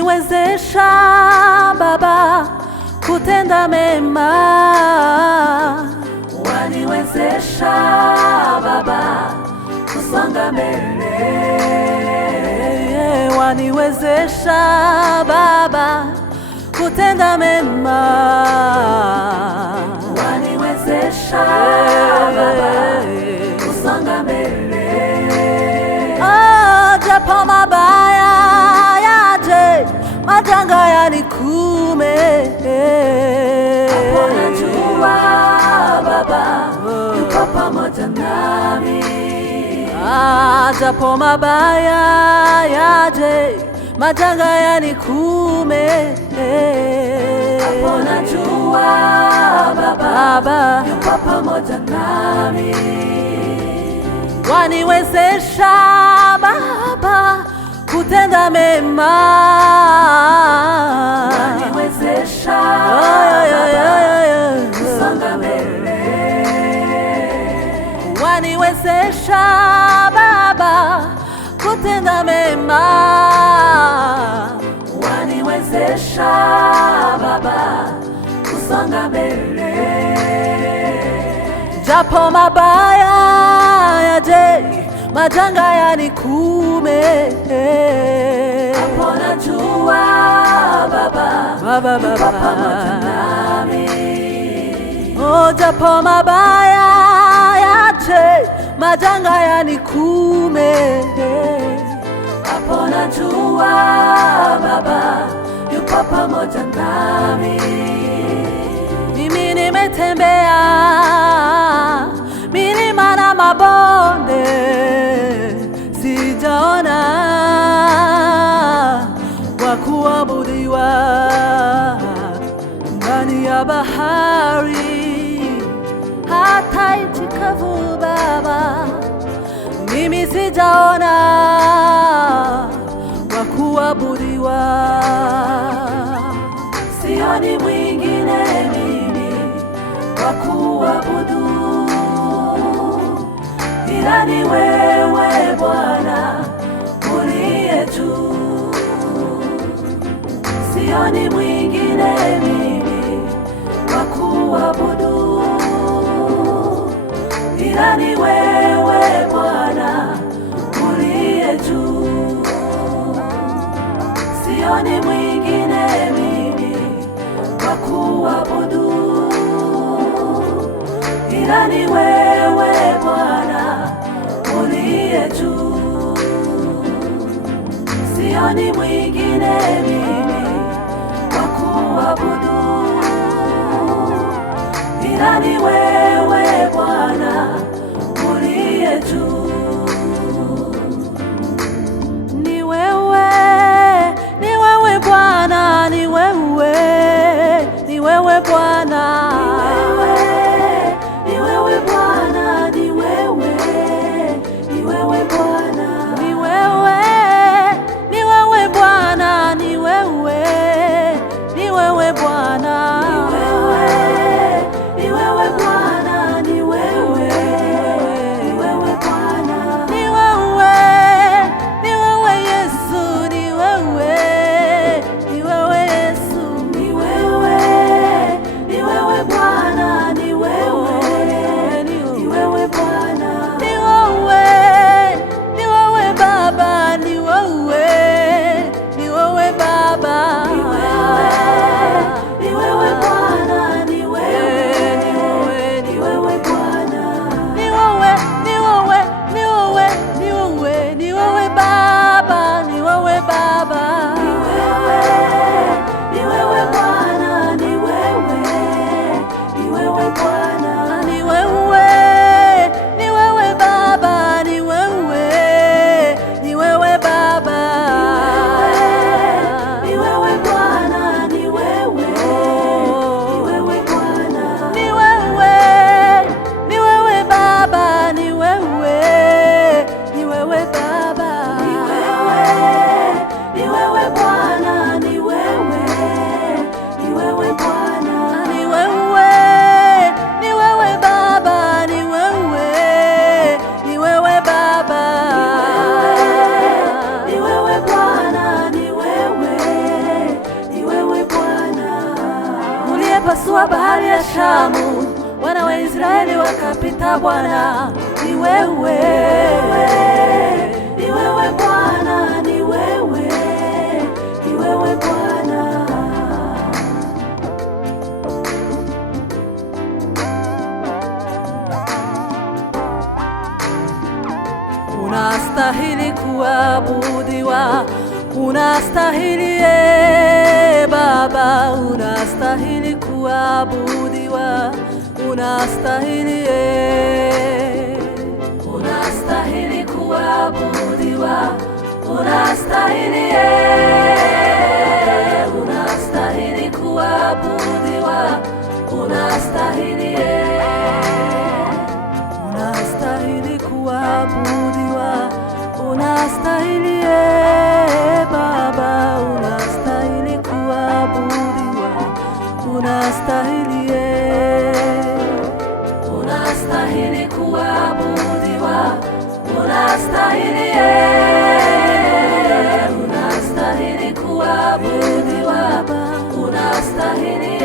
Waniwezesha Baba kutenda mema, waniwezesha Baba kusonga mbele, waniwezesha Baba kutenda mema, waniwezesha Baba kusonga mbele. Japo mabaya yaje, majanga yanikume, hapo najua Baba yuko pamoja nami. Japo mabaya yaje, majanga yanikume, hapo najua Baba yuko pamoja nami. Waniwezesha Baba kutenda mema, waniwezesha kusonga mbele, waniwezesha Baba kutenda mema, waniwezesha Baba kusonga mbele. Japo mabaya yaje, majanga yanikume, hapo najua Baba yuko pamoja nami. Japo mabaya yaje, majanga yanikume, hapo najua Baba yuko pamoja nami. Mimi nimetembea milima na mabonde, sijaona wa kuabudiwa ndani ya bahari, hata nchi kavu Baba, mimi sijaona wa kuabudiwa. Sioni mwingine mimi wa kuabudu ila ni wewe Bwana uliye juu. Sioni mwingine mimi wa kuabudu ila ni wewe Bwana uliye juu. Sioni mwingine mimi wa kuabudu ila ni wewe Bwana uliye juu. Sioni mwingine mimi wa kuabudu ila ni wewe Bwana uliye juu. Ni wewe Bwana uliyepasua bahari ya Shamu, wana wa Israeli wakapita. Bwana ni wewe, ni wewe Bwana, ni wewe, ni wewe Bwana. Unastahili kuabudiwa, unastahili Baba, unastahili kuabudiwa, unastahili unastahili kuabudiwa, unastahili unastahili kuabudiwa, unastahili unastahili kuabudiwa, unastahili Baba, unastahili kuabudiwa, unastahili unastahili kuabudiwa, unastahili unastahili kuabudiwa, unastahili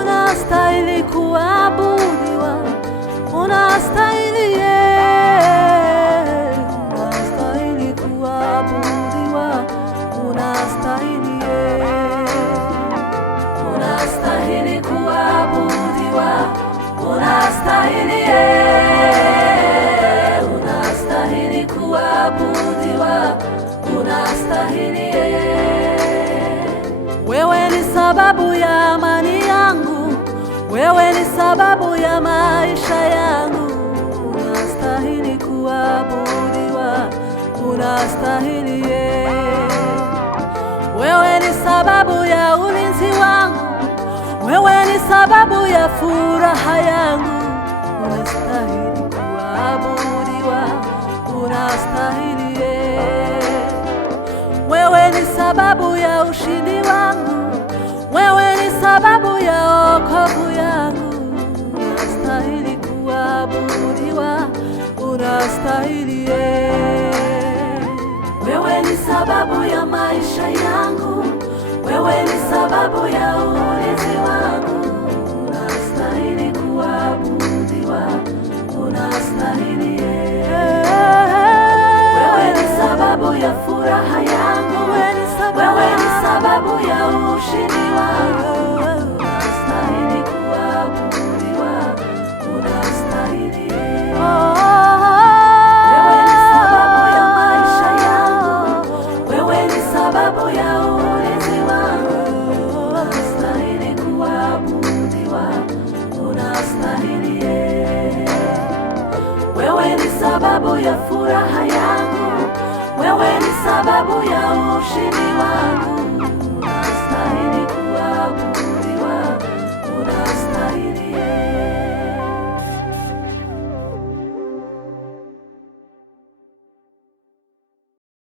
unastahili kuabudiwa, unastahili unastahili kuabudiwa, unastahili unastahili kuabudiwa, unastahili unastahili kuabudiwa, unastahili. Wewe ni sababu ya amani yangu, wewe ni sababu ya maisha yangu, unastahili kuabudiwa, unastahili. Wewe ni sababu ya ulinzi wangu, wewe ni sababu ya furaha yangu, unastahili kuabudiwa, unastahili. Wewe ni sababu ya ushindi wangu, wewe ni sababu ya wokovu yangu, unastahili kuabudiwa, unastahili. Wewe ni sababu ya maisha yangu, wewe ni sababu ya ulinzi wangu, unastahili kuabudiwa, unastahili. Wewe ni sababu ya furaha yangu, wewe ni sababu ya ushindi wangu, unastahili kuabudiwa, unastahili. Wewe ni sababu ya maisha yangu, wewe ni sababu ya ulinzi wangu, unastahili kuabudiwa, unastahili. Wewe ni sababu ya furaha yangu, wewe ni sababu ya ushindi wangu.